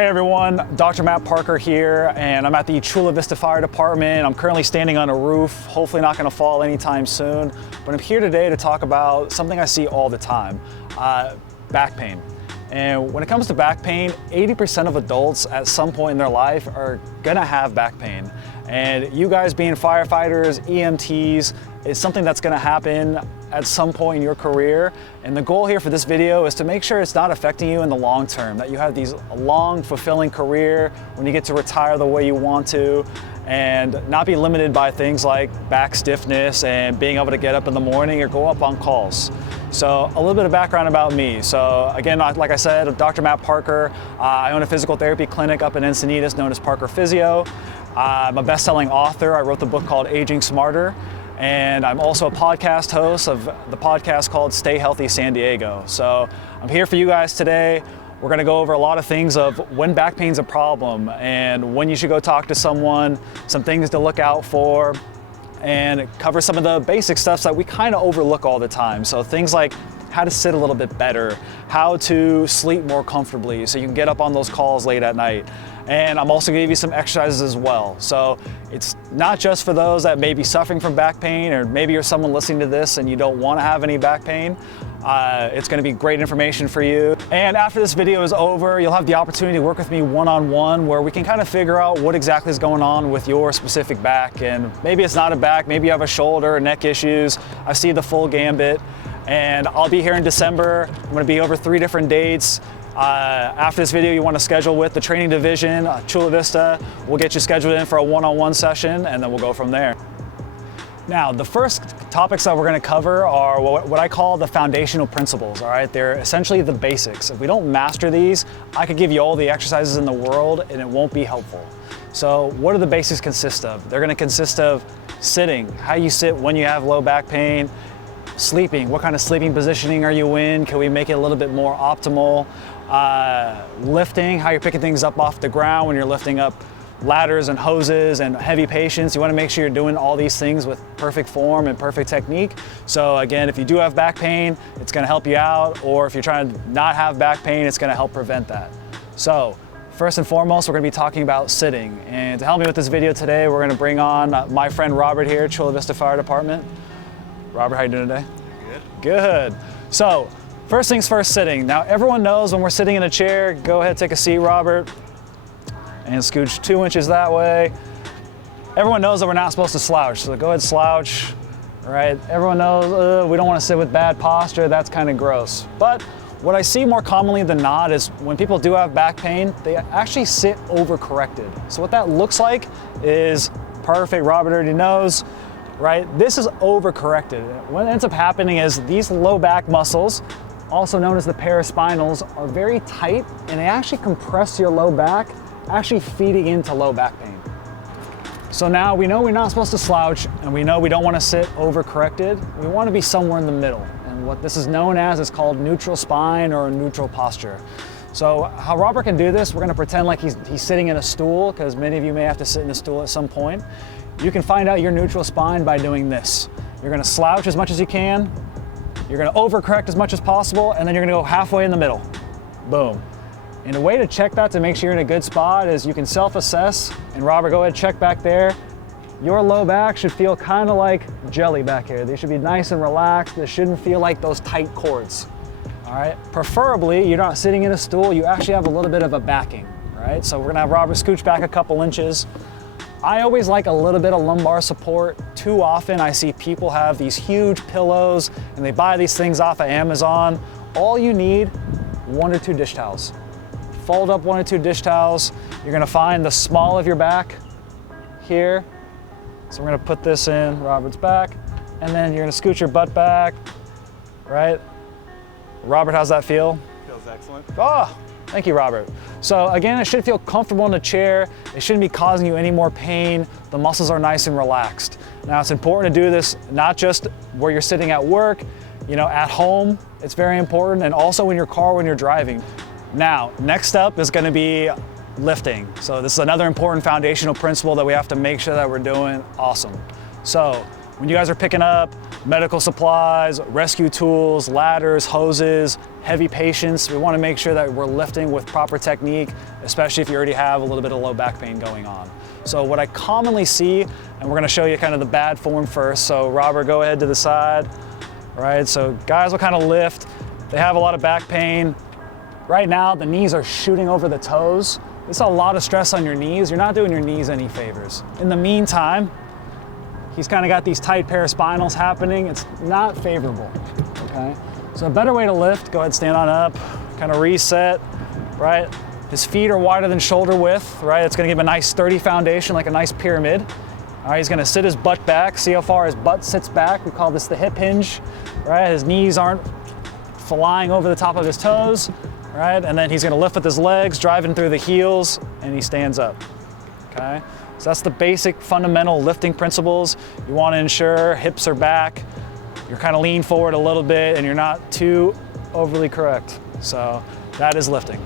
Hey everyone, Dr. Matt Parker here, and I'm at the Chula Vista Fire Department. I'm currently standing on a roof, hopefully not gonna fall anytime soon, but I'm here today to talk about something I see all the time, back pain. And when it comes to back pain, 80% of adults at some point in their life are gonna have back pain. And you guys being firefighters, EMTs, is something that's gonna happen at some point in your career. And the goal here for this video is to make sure it's not affecting you in the long term, that you have these long, fulfilling career when you get to retire the way you want to, and not be limited by things like back stiffness and being able to get up in the morning or go up on calls. So a little bit of background about me. So again, like I said, I'm Dr. Matt Parker. I own a physical therapy clinic up in Encinitas known as Parker Physio. I'm a best-selling author. I wrote the book called Aging Smarter. And I'm also a podcast host of the podcast called Stay Healthy San Diego. So I'm here for you guys today. We're gonna go over a lot of things of when back pain's a problem and when you should go talk to someone, some things to look out for, and cover some of the basic stuff that we kind of overlook all the time. So things like how to sit a little bit better, how to sleep more comfortably so you can get up on those calls late at night. And I'm also gonna give you some exercises as well. So it's not just for those that may be suffering from back pain, or maybe you're someone listening to this and you don't wanna have any back pain. It's gonna be great information for you. And after this video is over, you'll have the opportunity to work with me one-on-one where we can kind of figure out what exactly is going on with your specific back. And maybe it's not a back, maybe you have a shoulder or neck issues. I see the full gambit. And I'll be here in December. I'm gonna be over 3 different dates. After this video, you want to schedule with the training division, Chula Vista. We'll get you scheduled in for a one-on-one session, and then we'll go from there. Now, the first topics that we're going to cover are what I call the foundational principles, all right? They're essentially the basics. If we don't master these, I could give you all the exercises in the world, and it won't be helpful. So what do the basics consist of? They're going to consist of sitting, how you sit when you have low back pain, sleeping, what kind of sleeping positioning are you in? Can we make it a little bit more optimal? Lifting, how you're picking things up off the ground when you're lifting up ladders and hoses and heavy patients. You want to make sure you're doing all these things with perfect form and perfect technique. So again, if you do have back pain, it's going to help you out, or if you're trying to not have back pain, it's going to help prevent that. So first and foremost, we're going to be talking about sitting. And to help me with this video today, we're going to bring on my friend Robert here, Chula Vista Fire Department. Robert, how you doing today? Good. Good. So, first things first, sitting. Now, everyone knows when we're sitting in a chair, go ahead, take a seat, Robert, and scooch 2 inches that way. Everyone knows that we're not supposed to slouch, so go ahead, slouch, all right? Everyone knows we don't want to sit with bad posture, that's kind of gross. But what I see more commonly than not is when people do have back pain, they actually sit overcorrected. So what that looks like is perfect, Robert already knows, right? This is overcorrected. What ends up happening is these low back muscles, also known as the paraspinals, are very tight and they actually compress your low back, actually feeding into low back pain. So now we know we're not supposed to slouch and we know we don't want to sit overcorrected. We want to be somewhere in the middle. And what this is known as is called neutral spine or a neutral posture. So how Robert can do this, we're going to pretend like he's sitting in a stool, because many of you may have to sit in a stool at some point. You can find out your neutral spine by doing this. You're gonna slouch as much as you can, you're gonna overcorrect as much as possible, and then you're gonna go halfway in the middle. Boom. And a way to check that to make sure you're in a good spot is you can self-assess, and Robert, go ahead, check back there. Your low back should feel kind of like jelly back here. They should be nice and relaxed. They shouldn't feel like those tight cords. All right, preferably you're not sitting in a stool, you actually have a little bit of a backing, all right? So we're gonna have Robert scooch back a couple inches. I always like a little bit of lumbar support. Too often I see people have these huge pillows and they buy these things off of Amazon. All you need, 1 or 2 dish towels. Fold up 1 or 2 dish towels. You're gonna find the small of your back here. So we're gonna put this in Robert's back, and then you're gonna scoot your butt back, right? Robert, how's that feel? Feels excellent. Oh, thank you, Robert. So again, it should feel comfortable in the chair. It shouldn't be causing you any more pain. The muscles are nice and relaxed. Now it's important to do this not just where you're sitting at work, at home, it's very important, and also in your car when you're driving. Now, next up is gonna be lifting. So this is another important foundational principle that we have to make sure that we're doing awesome. So when you guys are picking up medical supplies, rescue tools, ladders, hoses, heavy patients. We want to make sure that we're lifting with proper technique, especially if you already have a little bit of low back pain going on. So what I commonly see, and we're going to show you kind of the bad form first. So Robert, go ahead to the side. All right, so guys will kind of lift. They have a lot of back pain. Right now, the knees are shooting over the toes. It's a lot of stress on your knees. You're not doing your knees any favors. In the meantime, he's kind of got these tight paraspinals happening. It's not favorable, okay? So a better way to lift, go ahead, stand on up, kind of reset, right? His feet are wider than shoulder width, right? It's gonna give him a nice sturdy foundation, like a nice pyramid. All right, he's gonna sit his butt back. See how far his butt sits back? We call this the hip hinge, right? His knees aren't flying over the top of his toes, right? And then he's gonna lift with his legs, driving through the heels, and he stands up, okay? So that's the basic fundamental lifting principles. You wanna ensure hips are back, you're kind of lean forward a little bit, and you're not too overly correct. So that is lifting.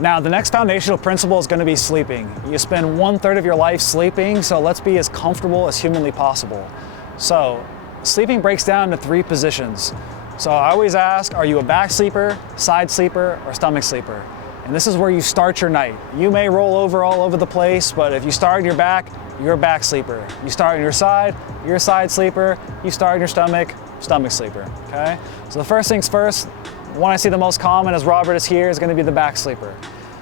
Now, the next foundational principle is going to be sleeping. You spend 1/3 of your life sleeping, so let's be as comfortable as humanly possible. So sleeping breaks down into 3 positions. So I always ask, are you a back sleeper, side sleeper, or stomach sleeper? And this is where you start your night. You may roll over all over the place, but if you start in your back, you're a back sleeper. You start on your side, you're a side sleeper. You start in your stomach, stomach sleeper, okay? So the first things first, one I see the most common as Robert is here is gonna be the back sleeper.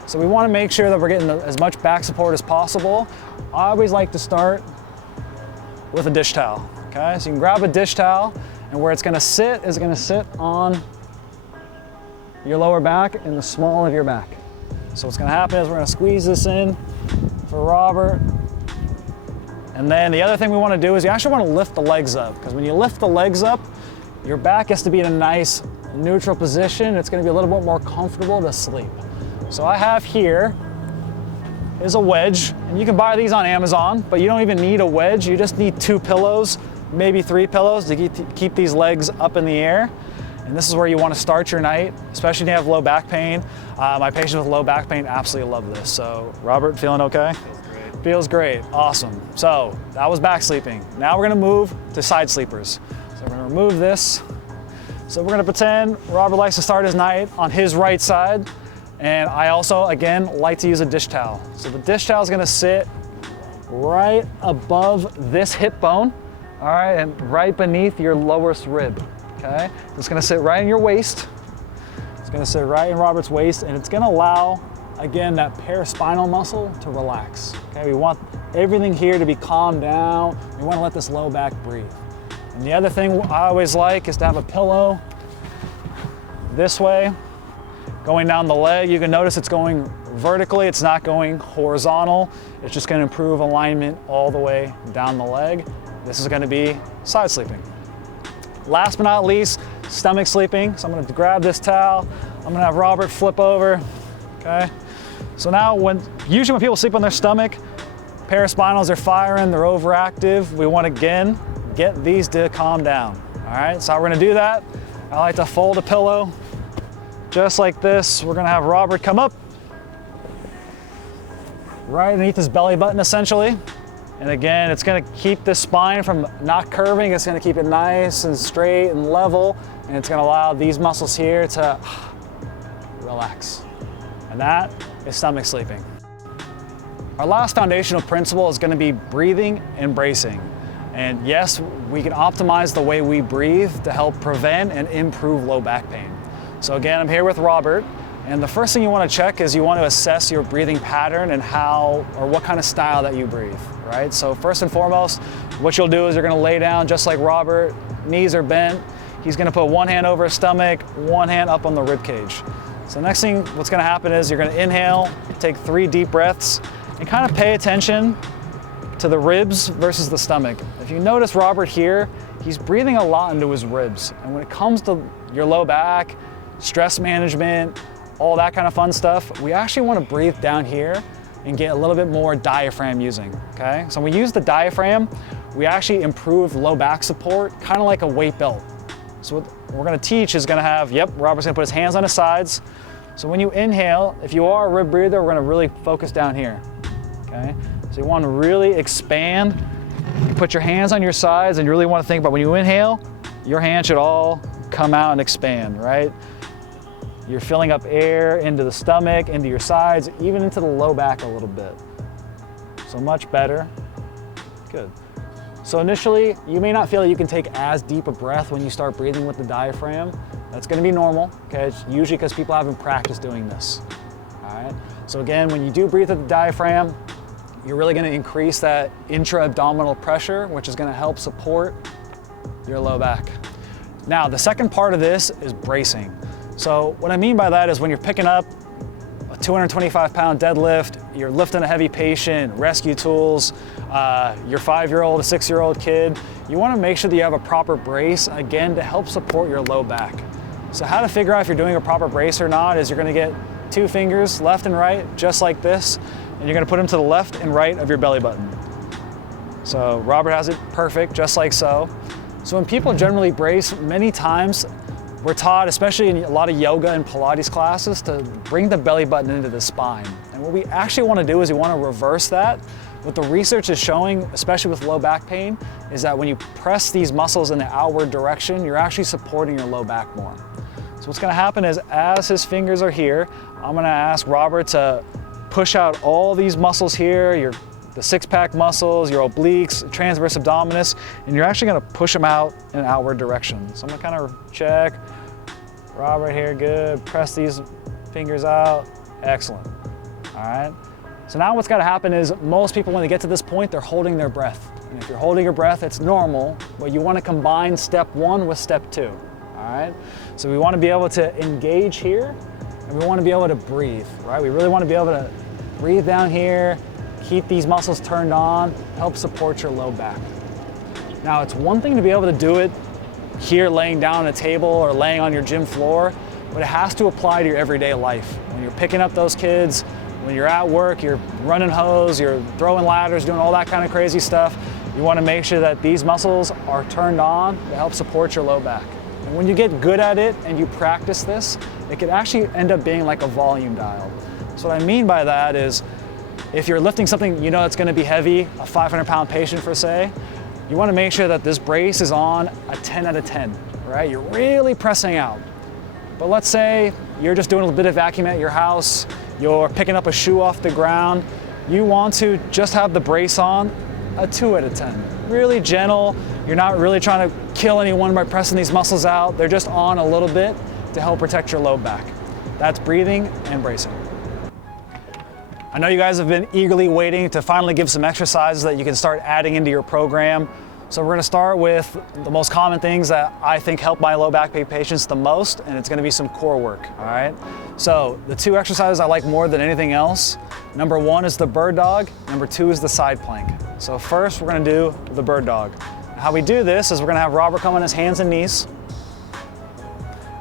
So we wanna make sure that we're getting as much back support as possible. I always like to start with a dish towel, okay? So you can grab a dish towel, and where it's gonna sit is gonna sit on your lower back and the small of your back. So what's gonna happen is we're gonna squeeze this in for Robert. And then the other thing we wanna do is you actually wanna lift the legs up, because when you lift the legs up, your back has to be in a nice neutral position. It's gonna be a little bit more comfortable to sleep. So I have here is a wedge, and you can buy these on Amazon, but you don't even need a wedge. You just need 2 pillows, maybe 3 pillows to keep these legs up in the air. And this is where you want to start your night, especially if you have low back pain. My patients with low back pain absolutely love this. So Robert, feeling okay? Feels great. Feels great, awesome. So that was back sleeping. Now we're gonna move to side sleepers. So we're gonna remove this. So we're gonna pretend Robert likes to start his night on his right side. And I also, again, like to use a dish towel. So the dish towel is gonna sit right above this hip bone, all right, and right beneath your lowest rib, okay? It's gonna sit right in your waist. It's gonna sit right in Robert's waist, and it's gonna allow, again, that paraspinal muscle to relax, okay? We want everything here to be calmed down. We wanna let this low back breathe. And the other thing I always like is to have a pillow this way, going down the leg. You can notice it's going vertically, it's not going horizontal. It's just gonna improve alignment all the way down the leg. This is gonna be side sleeping. Last but not least, stomach sleeping. So I'm gonna grab this towel. I'm gonna have Robert flip over, okay? So now usually when people sleep on their stomach, paraspinals are firing, they're overactive. We wanna, again, get these to calm down, all right? So how we're gonna do that, I like to fold a pillow just like this. We're gonna have Robert come up right underneath his belly button, essentially. And again, it's gonna keep this spine from not curving. It's gonna keep it nice and straight and level. And it's gonna allow these muscles here to relax. And that is stomach sleeping. Our last foundational principle is gonna be breathing and bracing. And yes, we can optimize the way we breathe to help prevent and improve low back pain. So again, I'm here with Robert, and the first thing you want to check is you want to assess your breathing pattern and how or what kind of style that you breathe, right? So first and foremost, what you'll do is you're going to lay down just like Robert, knees are bent. He's going to put one hand over his stomach, one hand up on the rib cage. So next thing what's going to happen is you're going to inhale, take 3 deep breaths, and kind of pay attention to the ribs versus the stomach. If you notice Robert here, he's breathing a lot into his ribs. And when it comes to your low back, stress management, all that kind of fun stuff, we actually want to breathe down here and get a little bit more diaphragm using, okay? So when we use the diaphragm, we actually improve low back support, kind of like a weight belt. So what we're gonna teach is gonna have, Robert's gonna put his hands on his sides. So when you inhale, if you are a rib breather, we're gonna really focus down here, okay? So you wanna really expand, you put your hands on your sides, and you really wanna think about when you inhale, your hands should all come out and expand, right? You're filling up air into the stomach, into your sides, even into the low back a little bit. So much better. Good. So initially, you may not feel that you can take as deep a breath when you start breathing with the diaphragm. That's gonna be normal, okay? It's usually because people haven't practiced doing this, all right? So again, when you do breathe with the diaphragm, you're really gonna increase that intra-abdominal pressure, which is gonna help support your low back. Now, the second part of this is bracing. So what I mean by that is when you're picking up a 225-pound deadlift, you're lifting a heavy patient, rescue tools, your 5-year-old, a 6-year-old kid, you wanna make sure that you have a proper brace, again, to help support your low back. So how to figure out if you're doing a proper brace or not is you're gonna get 2 fingers, left and right, just like this, and you're gonna put them to the left and right of your belly button. So Robert has it perfect, just like so. So when people generally brace, many times we're taught, especially in a lot of yoga and Pilates classes, to bring the belly button into the spine. And what we actually want to do is we want to reverse that. What the research is showing, especially with low back pain, is that when you press these muscles in the outward direction, you're actually supporting your low back more. So what's going to happen is, as his fingers are here, I'm going to ask Robert to push out all these muscles here, the six-pack muscles, your obliques, transverse abdominis, and you're actually gonna push them out in an outward direction. So I'm gonna kind of check. Robert here, good. Press these fingers out. Excellent. All right. So now what's gotta happen is most people, when they get to this point, they're holding their breath. And if you're holding your breath, it's normal, but you wanna combine step 1 with step 2. All right. So we wanna be able to engage here, and we wanna be able to breathe, right? We really wanna be able to breathe down here, keep these muscles turned on, help support your low back. Now, it's one thing to be able to do it here laying down at a table or laying on your gym floor, but it has to apply to your everyday life. When you're picking up those kids, when you're at work, you're running hose, you're throwing ladders, doing all that kind of crazy stuff, you want to make sure that these muscles are turned on to help support your low back. And when you get good at it and you practice this, it could actually end up being like a volume dial. So what I mean by that is, if you're lifting something you know that's going to be heavy, a 500-pound patient for say, you want to make sure that this brace is on a 10 out of 10, right? You're really pressing out. But let's say you're just doing a bit of vacuum at your house, you're picking up a shoe off the ground, you want to just have the brace on a 2 out of 10. Really gentle, you're not really trying to kill anyone by pressing these muscles out, they're just on a little bit to help protect your low back. That's breathing and bracing. I know you guys have been eagerly waiting to finally give some exercises that you can start adding into your program. So we're gonna start with the most common things that I think help my low back pain patients the most, and it's gonna be some core work, all right? So the 2 exercises I like more than anything else, number 1 is the bird dog, number 2 is the side plank. So first we're gonna do the bird dog. How we do this is we're gonna have Robert come on his hands and knees.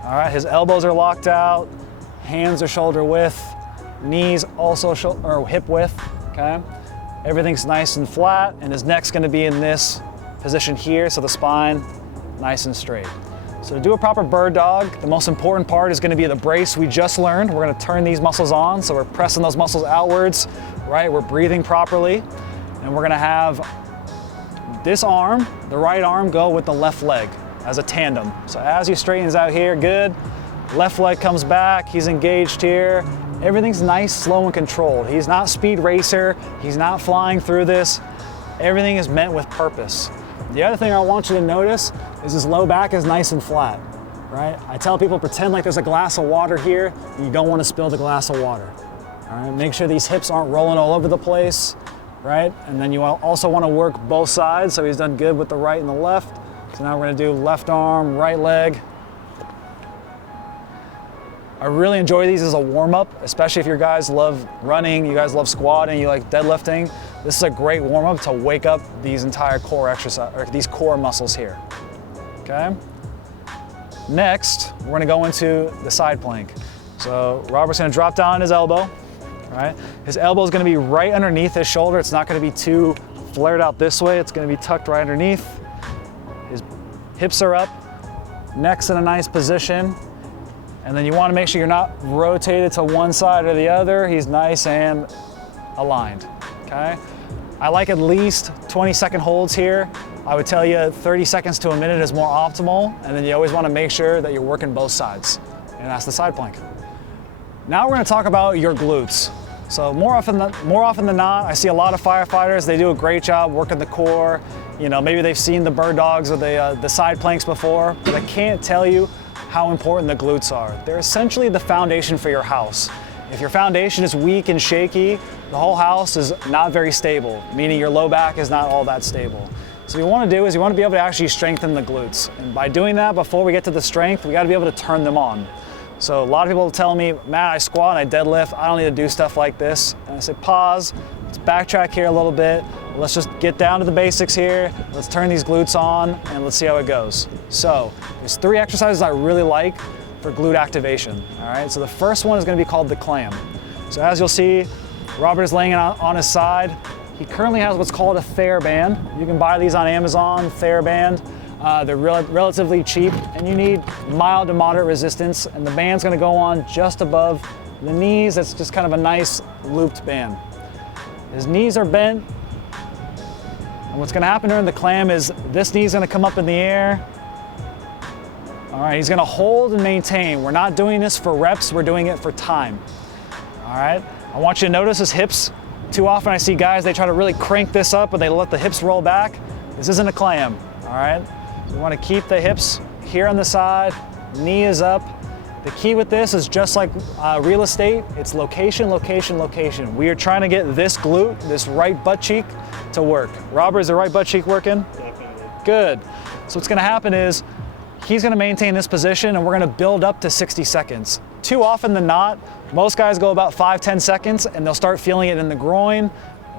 All right, his elbows are locked out, hands are shoulder width, knees also hip width, okay? Everything's nice and flat, and his neck's gonna be in this position here, so the spine nice and straight. So to do a proper bird dog, the most important part is gonna be the brace we just learned. We're gonna turn these muscles on, so we're pressing those muscles outwards, right? We're breathing properly, and we're gonna have this arm, the right arm, go with the left leg as a tandem. So as he straightens out here, good. Left leg comes back, he's engaged here. Everything's nice, slow, and controlled. He's not speed racer, he's not flying through this. Everything is meant with purpose. The other thing I want you to notice is his low back is nice and flat, right? I tell people, pretend like there's a glass of water here, and you don't want to spill the glass of water. All right, make sure these hips aren't rolling all over the place, right? And then you also want to work both sides, so he's done good with the right and the left. So now we're gonna do left arm, right leg. I really enjoy these as a warm-up, especially if you guys love running, you guys love squatting, you like deadlifting. This is a great warm-up to wake up these entire core exercise, or these core muscles here, okay? Next, we're gonna go into the side plank. So Robert's gonna drop down on his elbow, right? His elbow is gonna be right underneath his shoulder. It's not gonna be too flared out this way. It's gonna be tucked right underneath. His hips are up, neck's in a nice position. And then you want to make sure you're not rotated to one side or the other. He's nice and aligned, okay? I like at least 20-second holds here. I would tell you 30 seconds to a minute is more optimal, and then you always want to make sure that you're working both sides. And that's the side plank. Now we're gonna talk about your glutes. So more often than not, I see a lot of firefighters, they do a great job working the core. You know, maybe they've seen the bird dogs or the side planks before, but I can't tell you how important the glutes are. They're essentially the foundation for your house. If your foundation is weak and shaky, the whole house is not very stable, meaning your low back is not all that stable. So what you want to do is you want to be able to actually strengthen the glutes. And by doing that, before we get to the strength, we got to be able to turn them on. So a lot of people tell me, Matt, I squat and I deadlift, I don't need to do stuff like this. And I say, pause, let's backtrack here a little bit. Let's just get down to the basics here. Let's turn these glutes on and let's see how it goes. So there's 3 exercises I really like for glute activation, all right? So the first one is gonna be called the clam. So as you'll see, Robert is laying on his side. He currently has what's called a TheraBand. You can buy these on Amazon, TheraBand. They're relatively cheap, and you need mild to moderate resistance, and the band's gonna go on just above the knees. It's just kind of a nice looped band. His knees are bent, and what's gonna happen during the clam is this knee's gonna come up in the air. All right, he's gonna hold and maintain. We're not doing this for reps, we're doing it for time. All right, I want you to notice his hips. Too often I see guys, they try to really crank this up, but they let the hips roll back. This isn't a clam, all right? So we wanna keep the hips here on the side, knee is up. The key with this is just like real estate, it's location, location, location. We are trying to get this glute, this right butt cheek to work. Robert, is the right butt cheek working? Definitely. Good. So what's gonna happen is, he's gonna maintain this position and we're gonna build up to 60 seconds. Too often than not, most guys go about 5-10 seconds and they'll start feeling it in the groin,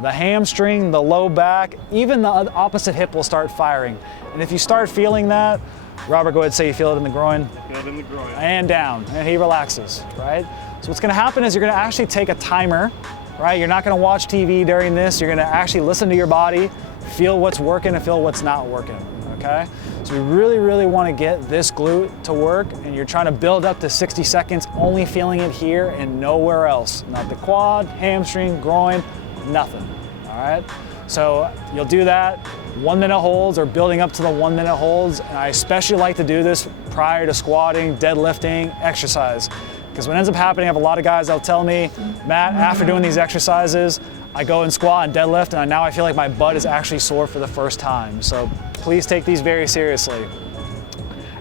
the hamstring, the low back, even the opposite hip will start firing. And if you start feeling that, Robert, go ahead and say you feel it in the groin. I feel it in the groin. And down, and he relaxes, right? So what's gonna happen is you're gonna actually take a timer, right? You're not gonna watch TV during this, you're gonna actually listen to your body, feel what's working and feel what's not working, okay? So we really, really wanna get this glute to work, and you're trying to build up to 60 seconds, only feeling it here and nowhere else. Not the quad, hamstring, groin, nothing, all right? So you'll do that, 1 minute holds or building up to the 1 minute holds. And I especially like to do this prior to squatting, deadlifting, exercise. Because what ends up happening, I have a lot of guys that'll tell me, Matt, after doing these exercises, I go and squat and deadlift, and now I feel like my butt is actually sore for the first time. So please take these very seriously.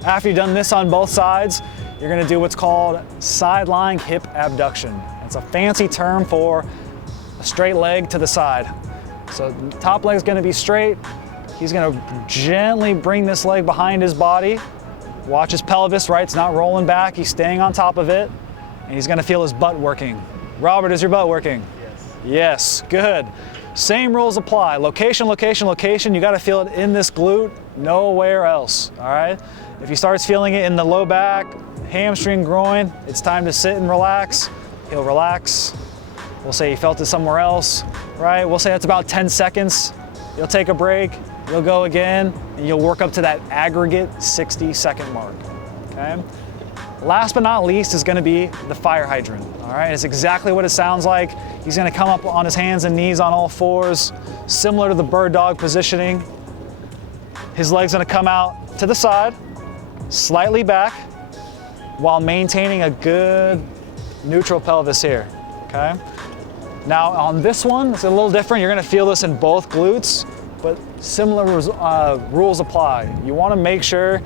After you've done this on both sides, you're gonna do what's called side lying hip abduction. It's a fancy term for a straight leg to the side. So the top leg's gonna be straight. He's gonna gently bring this leg behind his body. Watch his pelvis, right? It's not rolling back, he's staying on top of it. And he's gonna feel his butt working. Robert, is your butt working? Yes. Yes, good. Same rules apply. Location, location, location. You gotta feel it in this glute, nowhere else, all right? If he starts feeling it in the low back, hamstring, groin, it's time to sit and relax. He'll relax. We'll say he felt it somewhere else, right? We'll say that's about 10 seconds. You'll take a break, you'll go again, and you'll work up to that aggregate 60-second mark, okay? Last but not least is gonna be the fire hydrant, all right? It's exactly what it sounds like. He's gonna come up on his hands and knees on all fours, similar to the bird dog positioning. His leg's gonna come out to the side, slightly back, while maintaining a good neutral pelvis here, okay? Now on this one, it's a little different. You're gonna feel this in both glutes, but similar rules apply. You wanna make sure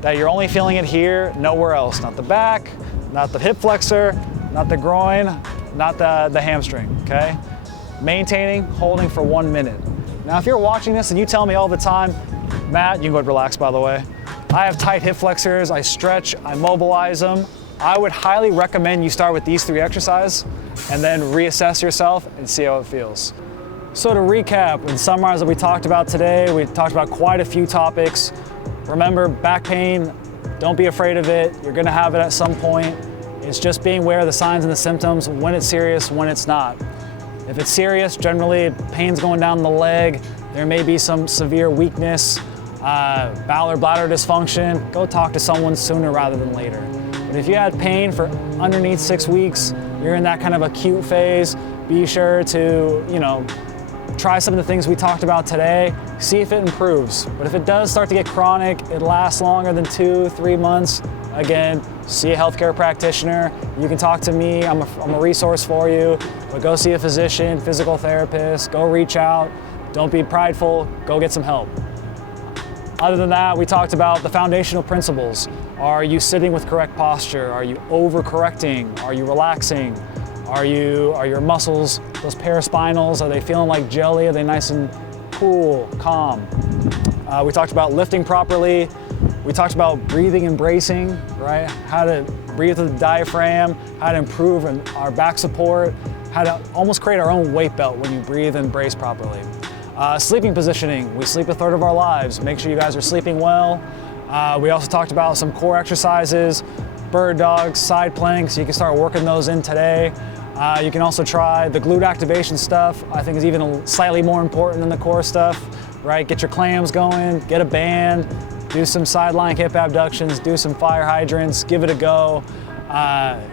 that you're only feeling it here, nowhere else. Not the back, not the hip flexor, not the groin, not the hamstring, okay? Maintaining, holding for 1 minute. Now if you're watching this and you tell me all the time, Matt, you can go ahead and relax by the way, I have tight hip flexors, I stretch, I mobilize them. I would highly recommend you start with these 3 exercises and then reassess yourself and see how it feels. So to recap and summarize what we talked about today, we talked about quite a few topics. Remember, back pain, don't be afraid of it. You're gonna have it at some point. It's just being aware of the signs and the symptoms, when it's serious, when it's not. If it's serious, generally pain's going down the leg, there may be some severe weakness, bowel or bladder dysfunction, go talk to someone sooner rather than later. But if you had pain for underneath 6 weeks, you're in that kind of acute phase, be sure to, try some of the things we talked about today, see if it improves. But if it does start to get chronic, it lasts longer than 2-3 months, again, see a healthcare practitioner. You can talk to me, I'm a resource for you, but go see a physician, physical therapist, go reach out, don't be prideful, go get some help. Other than that, we talked about the foundational principles. Are you sitting with correct posture? Are you overcorrecting? Are you relaxing? Are your muscles, those paraspinals, are they feeling like jelly? Are they nice and cool, calm? We talked about lifting properly. We talked about breathing and bracing, right? How to breathe with the diaphragm, how to improve our back support, how to almost create our own weight belt when you breathe and brace properly. Sleeping positioning, we sleep a third of our lives. Make sure you guys are sleeping well. We also talked about some core exercises, bird dogs, side planks. You can start working those in today. You can also try the glute activation stuff. I think is even slightly more important than the core stuff, right? Get your clams going, get a band, do some sideline hip abductions, do some fire hydrants, give it a go.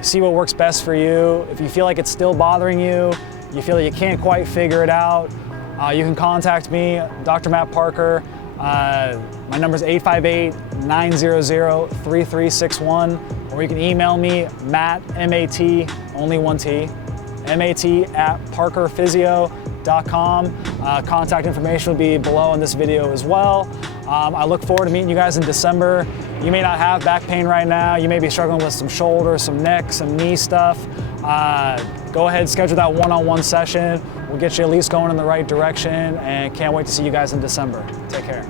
See what works best for you. If you feel like it's still bothering you, you feel like you can't quite figure it out, you can contact me, Dr. Matt Parker. My number is 858-900-3361, or you can email me, Matt, M-A-T, only one T, MAT@parkerphysio.com. Contact information will be below in this video as well. I look forward to meeting you guys in December. You may not have back pain right now. You may be struggling with some shoulder, some neck, some knee stuff. Go ahead, schedule that one-on-one session. We'll get you at least going in the right direction, and can't wait to see you guys in December. Take care.